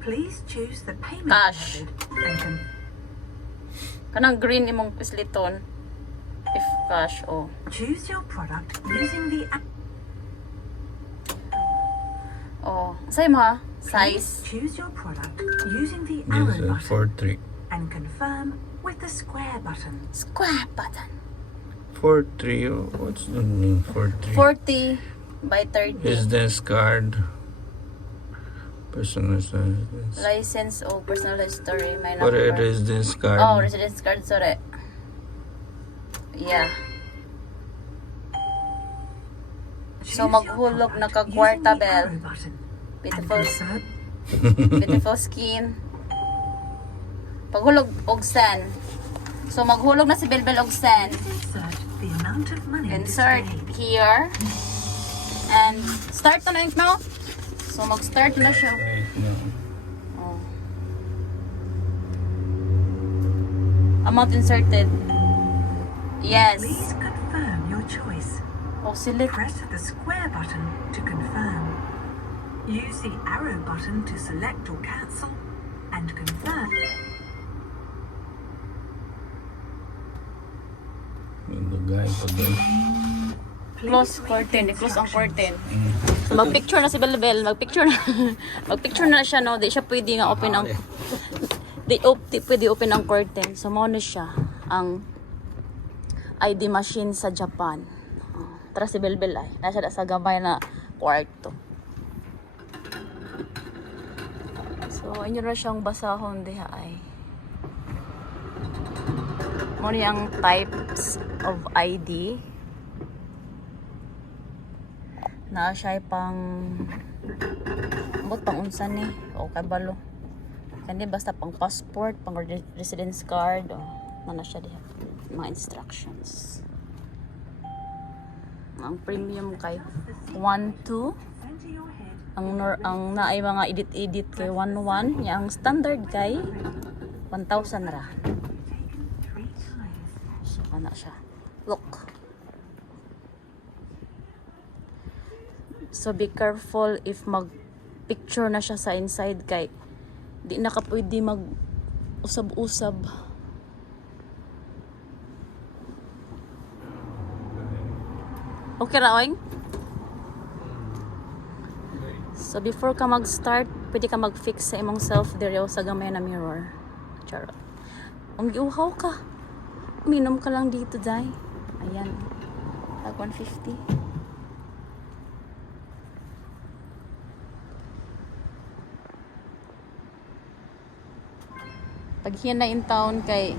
Please choose the payment Cash. method. Kanang green imong pisliton. If cash, oh. Choose your product using the Oh, say mo ha? Please Size. choose your product using the arrow Yes, button 4-3. and confirm with the square button. Square button. 4-3. What's the meaning 4-3? 40 by 30. Business card. Personal size. License o personal history. May What number. a residence card. Oh, residence card, sorry. Yeah. So, Choose your maghulog product na kagwarta using the bell. arrow button and Beautiful, confirm beautiful skin. Paghulog og send. So, maghulog na si Belbel og send. insert the amount of money Insert displayed. here. And start na ink no? So, mag-start na siya. Right now. Oh. Amount inserted. Yes. Please confirm your choice. Oh, select. Press the square button to confirm. Use the arrow button to select or cancel and confirm. Lugay pa doon. Close curtain. I-close ang curtain. So, mag-picture na si Belbel. Mag-picture na. Mag-picture na siya, no? Di siya pwede nga open ang... Di pwede open ang curtain. So, muna siya ang ID machine sa Japan. Tara si Belbel ay. Nasa sa gamay na kwarto. So, inyo na siyang basahon diha ay. Muna yung types of ID. Na siya pang pang unsan ni o kabalo kandi basta pang passport, pang residence card o na siya diha mga instructions. Ang premium kay 1-2, Center your head. ang naay mga edit kay 1-1, yang standard kay 1,000 ra. Taken 3 times. So kana siya. Look. So be careful if mag-picture na siya sa inside kay di na ka pwede mag-usab-usab. Okay ra, oing? So before ka mag-start, pwede ka mag-fix sa imong self diri sa gamay na mirror. Charot. Ang giuhaw ka. Minom ka lang dito, day. Ayan. Tag 150. Pag hiyan na in town kay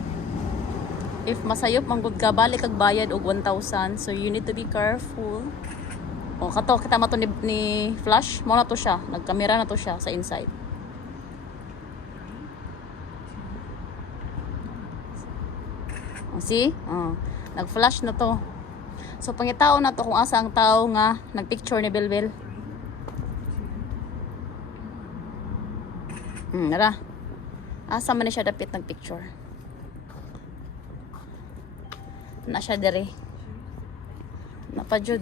if masayop manggod ka balik kag bayad og 1,000, so you need to be careful. O kato kita mato ni Flash mo na to siya, nagkamera na to siya sa inside. O see? Nag-flash na to. So pangitao na to kung asa ang tao nga nagpicture ni Belbel. Nara. Asa man siya dapit ng picture. Na siya dere. Napadyod.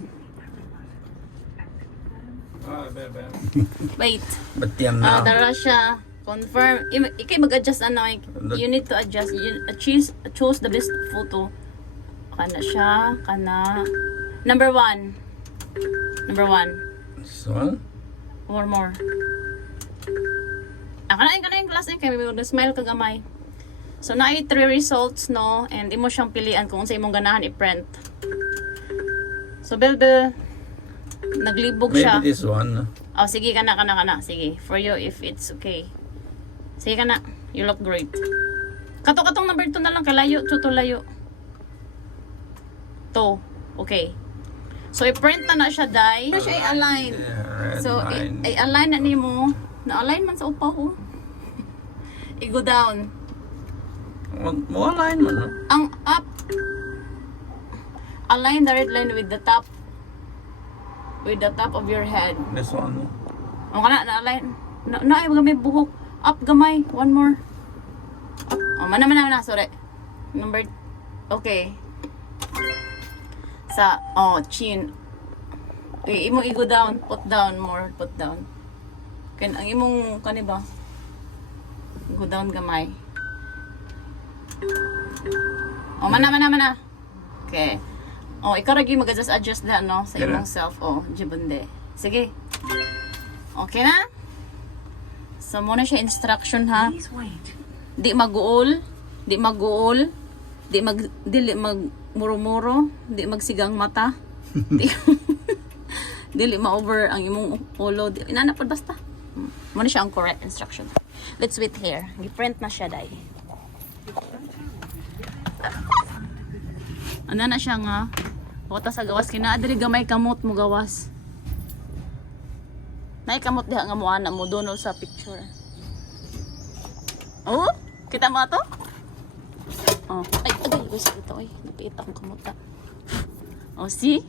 Wait. Ba't yan na? Dara siya. Confirm. Ikay mag-adjust ano. You need to adjust. You choose the best photo. Kana siya. Kana. Number 1. Number 1. This one? More. Kanain class kay smile ka gamay. So na 3 results no and imo siyang pilian kung sa imong ganahan i-print. So Belbel naglibog siya. Maybe this one. Oh sige kana. Sige for you if it's okay. Sige kana. You look great. Katong number 2 na lang kalayo to layo. To. Okay. So i-print na siya dai. Siya i-align. Yeah, red So line. i-align na nimo. Na-align man sa upa ko. I-go down. Mo align mo no? Ang up. Align the red line with the top. With the top of your head. This one. No? O kana na-align. Ay gamay buhok. Up gamay. One more. Up. O mana. Sorry. Number. Okay. Sa chin. Imo i-go down. Put down more. Put down. Ang imong kaniba Go down gamay. Oh, mana. Okay. Oh, ikaw lagi mag-adjust na, no? Sa imong self. Oh, jibunde. Sige. Okay na? So, muna siya instruction, ha? Please wait. Di mag-uol, dili magmuro-muro, di magsigang mata, dili ma-over ang imong ulo, inanapod basta. Muna siya ang correct instruction. Let's wait here. Gi-print na siya, day. Ano na siya nga? Wata sa gawas, kinaadali gamay kamot mo gawas. Nay kamot diha nga mo ana mo doon sa picture. Oh, kita mo to? Oh, ay, guys, ito ay napita akong kamuta. Oh, see?